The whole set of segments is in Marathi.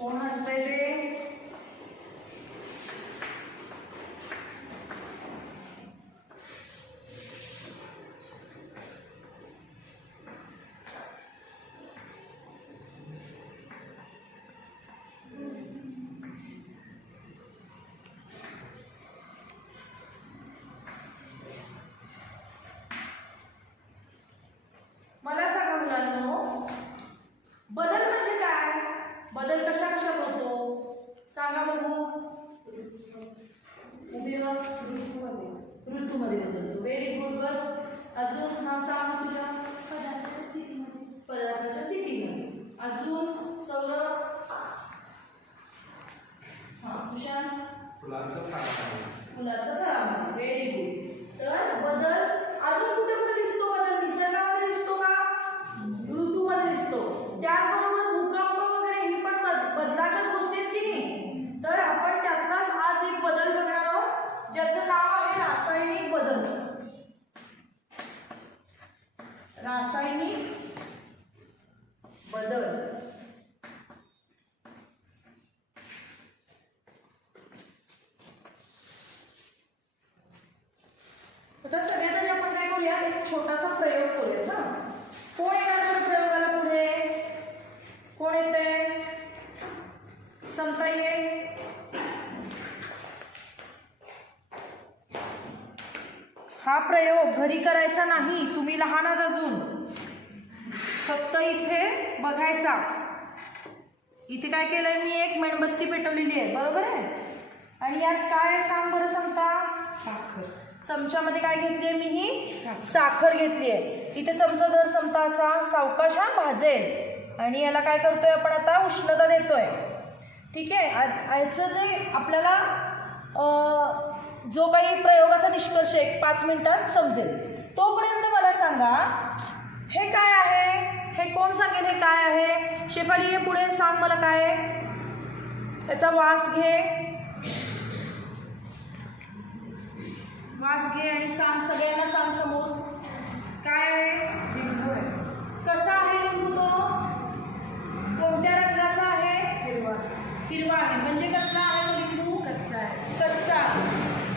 कोण हसतंय ते? मला सांगा मुलांनो, बदल म्हणजे काय? बदल कशा कशात होतो सांगा बघू. ऋतूमध्ये बदलतो. Very good. बस अजून हा सांग तुझ्या पदार्थाच्या स्थितीमध्ये. पदार्थाच्या स्थितीमध्ये अजून सौरभ. हा सुशांत. फुलाचं फळामध्ये. Very good. तर बदल अजून कुठे कुठे दिसतो? बदल निसर्गामध्ये दिसतो का? ऋतूमध्ये दिसतो. त्याचबरोबर भूकंप वगैरे ही पण बदलाच्याच गोष्टी आहेत की नाही? तर आपण त्यातलाच आज एक बदल बघणार आहोत ज्याचं नाव आहे रासायनिक बदल. रासायनिक बदल. आता सगळ्यात आधी आपण काय करूया, एक छोटासा प्रयोग करूया. ना कोण येणार प्रयोगाला पुढे? कोण येते? समताई. हा प्रयोग घरी करायचा नाही, तुम्ही लहान आहात अजून, फक्त इथे बघायचा. इथे काय केलंय मी? एक मेणबत्ती पेटवलेली आहे, बरोबर आहे? आणि यात काय सांग बरं समता? साखर. चमच्यामध्ये काय घेतलीये मी? ही साखर घेतली आहे. इथे चमचा धर समता, असा सावकाश हा भाजेल. आणि याला काय करतोय आपण आता? उष्णता देतोय. ठीक आहे. याचं जे आपल्याला जो काही प्रयोगाचा निष्कर्ष 5 मिनिटात समजेल. तोपर्यंत मला सांगा, हे काय आहे? हे कोण सांगेल हे काय आहे? शेफाली ये पुढे, सांग मला काय आहे? त्याचा वास घे. वास घे आणि सांग, सगळ्यांना सांग समोर. काय आहे? लिंबू आहे. कसा आहे लिंबू? तो कोणत्या रंगाचा आहे? हिरवा. हिरवा आहे. म्हणजे कसला आहे तो लिंबू? कच्चा आहे. कच्चा.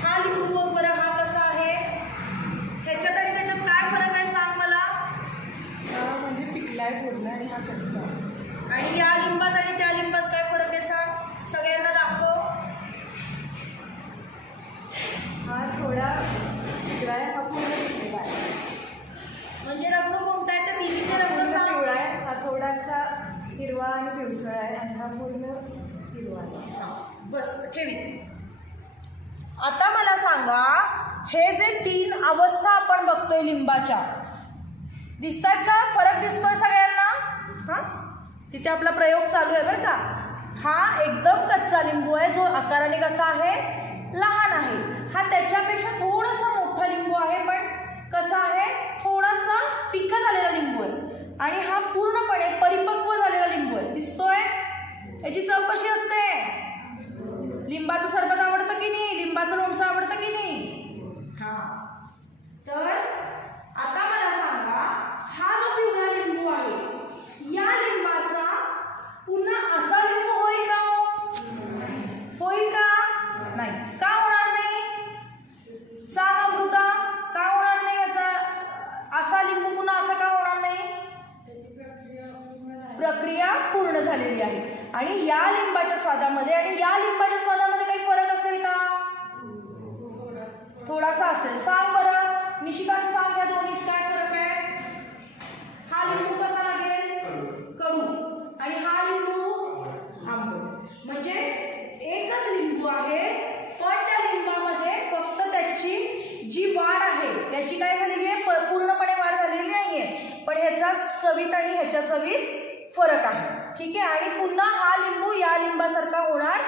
हा लिंबू बघ बरं, हा कसा आहे? ह्याच्यात आणि त्याच्यात काय फरक आहे सांग मला? म्हणजे पिकलाय पूर्ण आणि हा कच्चा. आणि या लिंबात आणि त्या लिंबात काय फरक आहे सांग? सगळ्यांना दाखव. हा थोडा पिकलाय, हा पूर्ण पिकलेला आहे. म्हणजे रंग कोणता आहे? तर तिन्हीचे रंग सांग. पिवळा आहे, हा थोडासा हिरवा आणि पिवसळ आहे, आणि हा पूर्ण हिरवा आहे. बस ठेवी. आता मला सांगा, हे जे 3 अवस्था आपण बघतोय लिंबाच्या, दिसतात का? फरक दिसतोय सगळ्यांना? हा, तिथे आपला प्रयोग चालू आहे बरं का. हा एकदम कच्चा लिंबू आहे, जो आकाराने कसा आहे? लहान आहे. हा त्याच्यापेक्षा थोडासा मोठा लिंबू आहे, पण कसा आहे? थोडासा पिका झालेला लिंबू आहे. आणि हा पूर्णपणे परिपक्व झालेला लिंबू आहे. दिसतोय? याची चव कशी असते? लिंबाचं सरबत आवडतं की नाही? लिंबाचं लोणचं आवडतं की नाही? हा. तर आता मला सांगा, हा जो पिवळा लिंबू आहे, या लिंबाचा पुन्हा असा लिंबू होईल का? होईल का? नाही. का होणार नाही? सांग अमृता, का होणार नाही? याचा असा लिंबू पुन्हा असा का होणार नाही? प्रक्रिया पूर्ण झालेली आहे. आणि या लिंबाच्या स्वादामध्ये आणि या लिंबाच्या स्वादामध्ये काही फरक असेल का? थोडासा असेल. सांग बरं निशिकांत, सांग या दोन्हीत काय फरक आहे? हा लिंबू कसा लागेल? कडू. आणि हा लिंबू आंबट. म्हणजे एकच लिंबू आहे, पण त्या लिंबामध्ये फक्त त्याची जी वाढ आहे त्याची काय झालेली आहे? पूर्णपणे वाढ झालेली नाहीये, पण ह्याचा चवीत आणि ह्याच्या चवीत फरक आहे. ठीक आहे. आणि पुन्हा हा लिंबू या लिंबासारखा होणार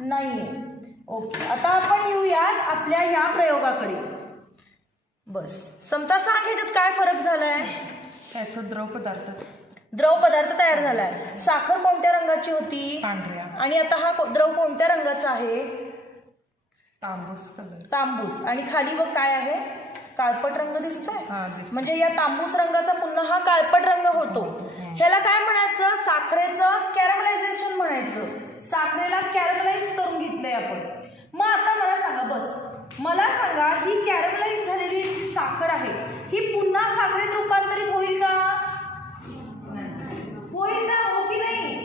नाहीये. ओके. आता आपण येऊयात आपल्या या प्रयोगाकडे. बस समता, सांग ह्याच्यात काय फरक झालाय? त्याचा द्रव पदार्थ तयार झालाय. साखर कोणत्या रंगाची होती? पांढऱ्या. आणि आता हा द्रव कोणत्या रंगाचा आहे? तांबूस कलर. तांबूस. आणि खाली व काय आहे? काळपट रंग दिसतोय. म्हणजे या तांबूस रंगाचा पुन्हा हा काळपट रंग होतो. ह्याला काय म्हणायचं? साखरेचं कॅरमलायझेशन म्हणायचं. म्हणायचं. साखरेला कॅरमलाइज करून घेतलंय आपण. मग आता मला सांगा, मला सांगा, ही कॅरमलाइज झालेली जी साखर आहे ही पुन्हा साखरेत रूपांतरित होईल का? होईल का? हो की नाही?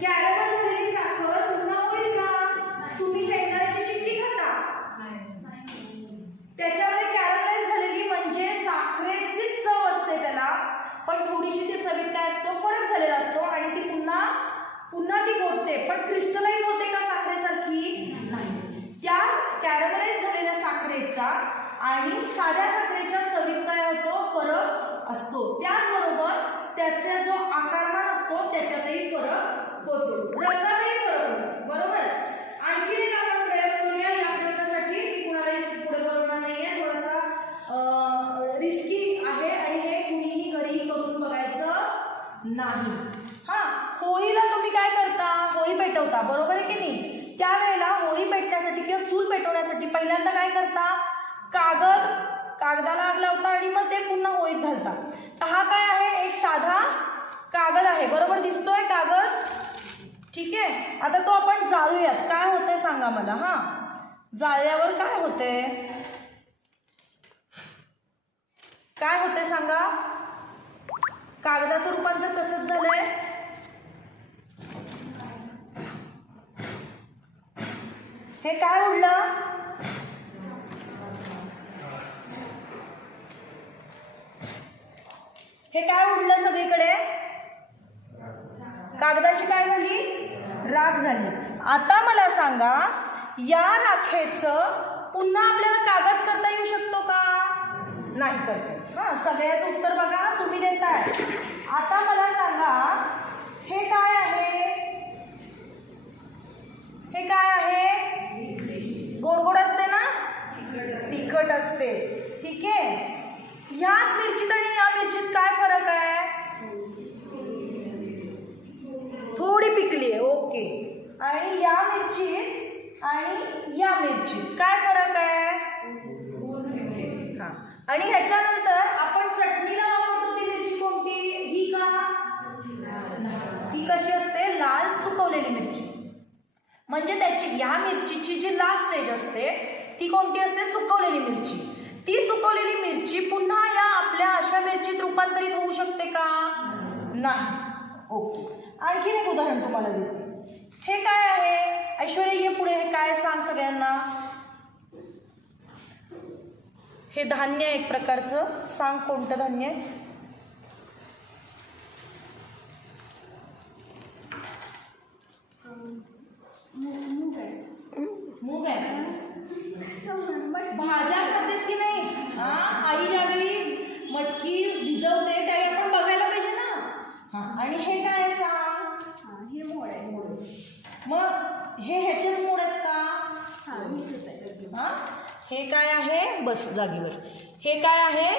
कॅरमल झालेली साखर पुन्हा होईल का? तुम्ही शेंगदाण्याची चिक्की खाता, त्याच्यामध्ये कॅरमलाइज झालेली म्हणजे साखरेची चव असते त्याला, पण थोडीशी ती चवीत काय असतो, फरक झालेला असतो आणि ती पुन्हा ती गोठते, पण क्रिस्टलाइज होते का साखरेसारखी? नाही. त्या कॅरमलाइज झालेल्या साखरेच्या आणि साध्या साखरेच्या चवीत काय होतो, फरक असतो. त्याचबरोबर त्याचा जो आकारमान असतो त्याच्यातही फरक होतो, रंगातही फरक होतो. बरोबर. आणखी एक आपण प्रयोग करूया या प्रयोगासाठी, की कुणालाही पुढे बोलणार नाहीये, थोडासा रिस्की आहे आणि हे कुणीही घरी करून बघायचं नाही. हा, होळीला तुम्ही काय करता, होळी पेटवता, बरोबर आहे की नाही? त्यावेळेला होळी पेटण्यासाठी किंवा चूल पेटवण्यासाठी पहिल्यांदा काय करता, कागदाला आग लावता आणि मग ते पुन्हा होळीत घालता. तर हा काय आहे, एक साधा कागद आहे, बरोबर दिसतोय कागद, ठीक आहे. आता तो आपण जाळूयात, काय होतंय सांगा मला. हा, जाळल्यावर काय होतंय, काय होतंय सांगा. कागदाचं रूपांतर कसं झालंय, हे काय उडलं, हे काय उडलं सगळीकडे, कागदाची काय झाली, राख झाली. आता मला सांगा, या राखेचं पुन्हा आपल्याला कागद करता येऊ शकतो का? नाही करता. हा, सगळ्याचं उत्तर बघा तुम्ही देताय. आता मला सांगा, हे काय आहे, हे काय आहे, गोड गोड असते ना, तिखट असते, ठीक आहे. या मिरचीत आणि या मिरचीत काय फरक आहे, थोडी पिकली आहे, ओके. आणि या मिरचीत आणि या मिरचीत काय फरक आहे, हा. आणि ह्याच्यानंतर आपण चटणीला वापरतो ती मिरची कोणती, ही का, ती कशी असते, लाल सुकवलेली मिरची. म्हणजे त्याची या मिरचीची जी लास्ट स्टेज असते ती कोणती असते, सुकवलेली मिरची. ती सुकवलेली मिरची पुन्हा या आपल्या अशा मिरचीत रूपांतरित होऊ शकते का? नाही. ओके. आणखीन एक उदाहरण तुम्हाला देते. हे काय आहे, ऐश्वर्या ये पुढे, हे काय सांग सगळ्यांना. हे धान्य एक प्रकारचं, सांग कोणतं धान्य आहे. मूग आहे. भाज्या खातेस की नाहीस? हा, आई ज्यावेळी मटकी भिजवते त्यावेळी आपण बघायला पाहिजे ना. हा, आणि हे काय आहे सांग. हे मोड आहे, मोड. मग हे ह्याचेच मोड आहेत का? हा, हे काय आहे, बस जागीवर. हे काय आहे,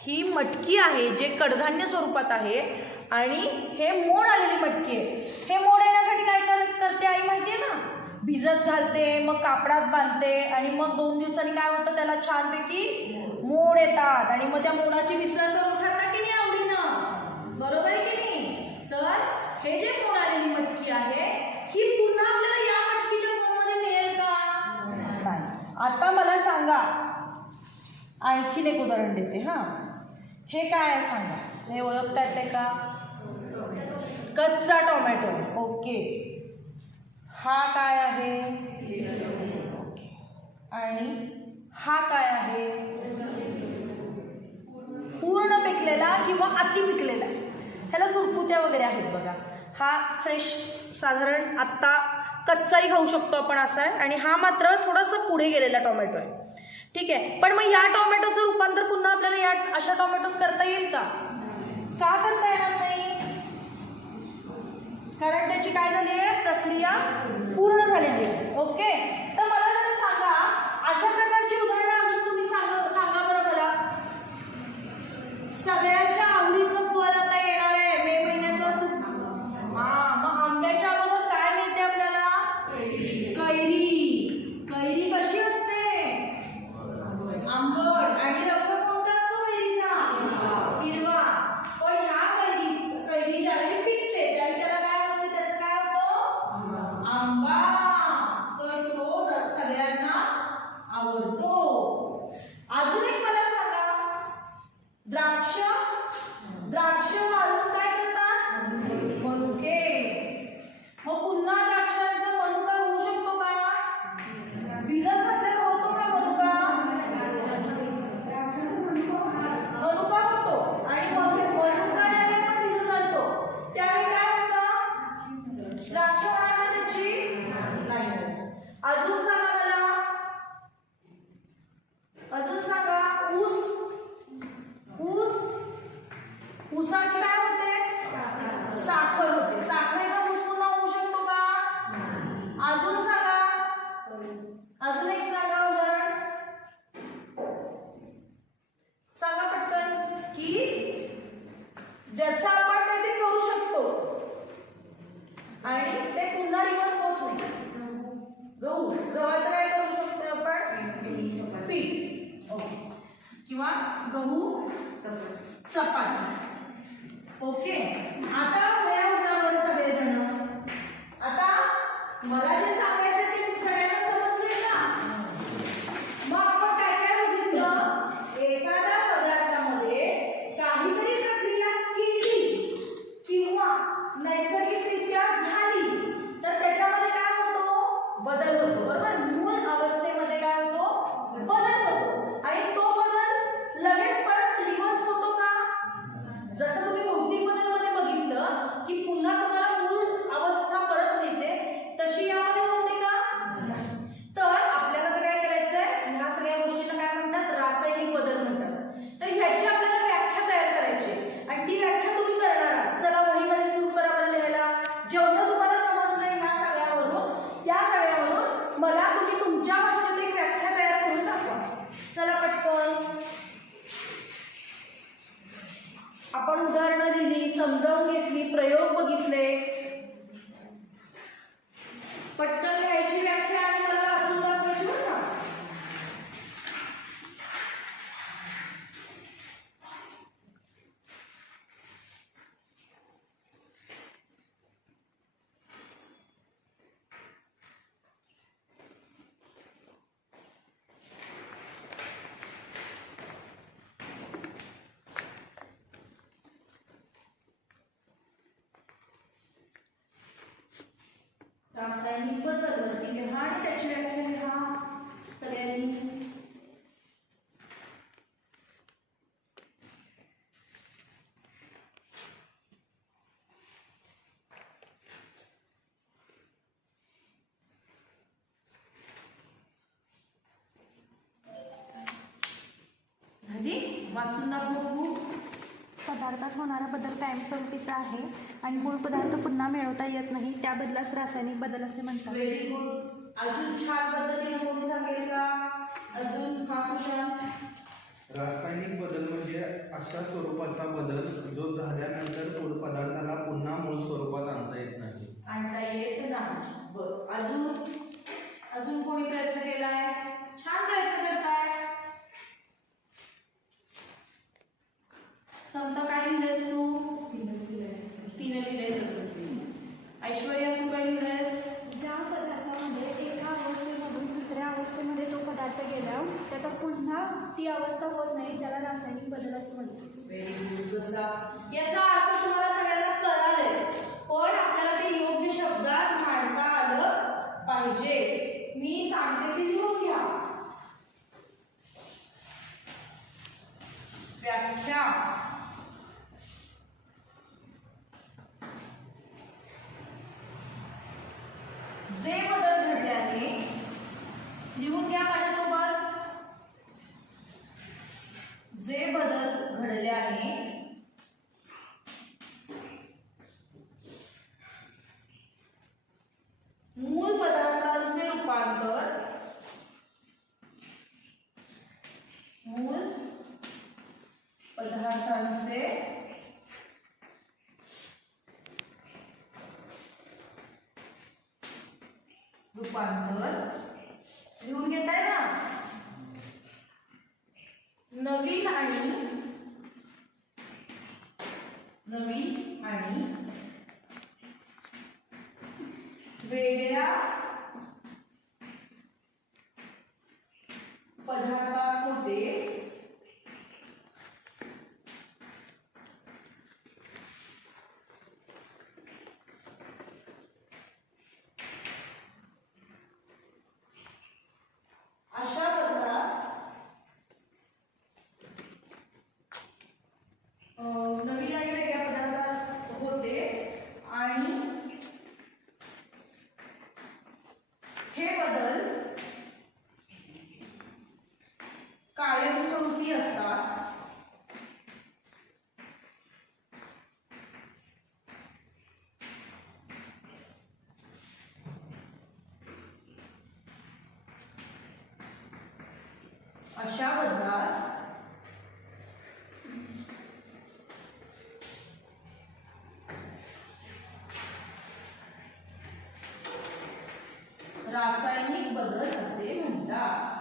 ही मटकी आहे जे कडधान्य स्वरूपात आहे आणि हे मोड आलेली मटकी आहे. हे मोड येण्यासाठी काय करते आई माहिती आहे ना, भिजत घालते, मग कापडात बांधते आणि मग 2 दिवसांनी काय होतं, त्याला छानपैकी मोड येतात आणि मग त्या मोडाची मिसळ करून खाता की नाही आवडीनं, बरोबर आहे की नाही. तर हे जे मोड आलेली मटकी आहे ही पुन्हा आपल्याला या मटकीच्या फॉर्ममध्ये मिळेल का? नाही. आता मला सांगा, आणखीन एक उदाहरण देते. हा, हे काय आहे सांगा, हे ओळखता येते का? कच्चा टोमॅटो, ओके. हा काय आहे, ओके. आणि हा काय आहे, पूर्ण पिकलेला किंवा अति पिकलेला. ह्याला सुरकुत्या वगैरे आहेत बघा. हा फ्रेश, साधारण आत्ता कच्चाही खाऊ शकतो आपण असा आहे. आणि हा मात्र थोडासा पुढे गेलेला टोमॅटो आहे, ठीक आहे. पण मग या टोमॅटोचं रूपांतर पुन्हा आपल्याला या अशा टोमॅटोत करता येईल का? का करता येणार नाही? कारण त्याची काय झाली आहे, प्रक्रिया पूर्ण झालेली आहे, ओके. तर मला जरा सांगा, अशा प्रकारची उदाहरणं अजून तुम्ही सांगा बरं मला. सगळ्यांच्या आवडीचं फळ आता येणार आहे मे महिन्याचं. हा, मग आंब्याच्या अगोदर काय मिळते आपल्याला, कैरी. कैरी कशी असते, आंबट. आणि रंग कोणता असतो कैरीचा, हिरवा. पण ह्या कैरीचं आपण काहीतरी करू शकतो आणि ते पुन्हा रिव्हर्स होत नाही. गव्हाचं काय करू शकतो आपण? पीठ. ओके. किंवा गहू चपाती. ओके. आता वेळा उठावर सगळेजण. आता मला जे सांगायचं ते सगळ्यांना समजले ना? मग आपण काय काय बघितलं? एखाद्या पदार्थामध्ये काहीतरी प्रक्रिया केली किंवा नैसर्गिकरित्या झाली तर त्याच्यामध्ये काय होतो? बदल होतो. बरोबर. मूळ अवस्थेमध्ये काय होतो? बदल होतो. आणि तो बदल लगेच परत रिव्हर्स होतो का? जसं तुम्ही भौतिक बदलमध्ये बघितलं की पुन्हा तुम्हाला मूळ अवस्था परत मिळते, तशी यामध्ये होते का? नाही. तर आपल्याला काय करायचंय? ह्या सगळ्या गोष्टींना काय म्हणतात? रासायनिक बदल म्हणतात. तर ह्याची आपल्याला व्याख्या तयार करायची आणि ती व्याख्या तुम्ही करणार आहात. चला वहीमध्ये सुरू करा बरं लिहायला. जेवढं तुम्हाला समजलं ह्या सगळ्यावरून, त्या सगळ्यावरून मला तुम्ही तुमच्या भाषेत एक व्याख्या तयार करून दाखवा. चला पटकन. आपण उदाहरणं लिहिली, समजावून घेतली, प्रयोग बघितले. पटकन लिहायची व्याख्या आणि मला वाचून दाखवायची बरं का? रासायनिक बदल वरती लिहा आणि त्याची व्याख्या लिहा सगळ्यांनी. झाली? वाचून दाखव बघू. पदार्थात होणारा बदल कायमस्वरूपीचा आहे आणि मूळ पदार्थ पुन्हा मिळवता येत नाही, त्या बदलास रासायनिक बदल असे म्हणतात. Very good. अजून छान पद्धतीने कोणी सांगेल का? अजून? हा सुशांत. रासायनिक बदल म्हणजे अशा स्वरूपाचा बदल जो झाल्यानंतर पदार्थाला पुन्हा मूळ स्वरूपात आणता येत नाही. आणता येत नाही. बरं. अजून कोणी प्रयत्न केलाय? छान प्रयत्न करताय. समता काय लिहिलंयस तू? तिने लिहिलंय तसंच. ऐश्वर्या तू काय लिहिलंयस? ज्या पदार्थामध्ये एका अवस्थेमधून दुसऱ्या अवस्थेमध्ये तो पदार्थ गेल्यावर त्याचा पुन्हा ती अवस्था होत नाही, त्याला रासायनिक बदल असे म्हणतात. Very good. कसा? याचा अर्थ तुम्हाला सगळ्यांना कळालाय, पण आपल्याला ते योग्य शब्दात मांडता आलं पाहिजे. मी सांगते ते लिहून घ्या. व्याख्या. जे बदल घडल्याने, लिहून घ्या माझ्यासोबत. जे बदल घडल्याने मूळ पदार्थांचे रूपांतर, मूळ पदार्थांचे रूपांतर लिहून घेताय ना? नवीन आणि वेगळ्या पदार्थात होते. अशा बदलास नवीन आणि वेगळ्या पदार्थात होते आणि हे बदल कायमस्वरूपी असतात. अशा बदलास रासायनिक बदल असे म्हणतात.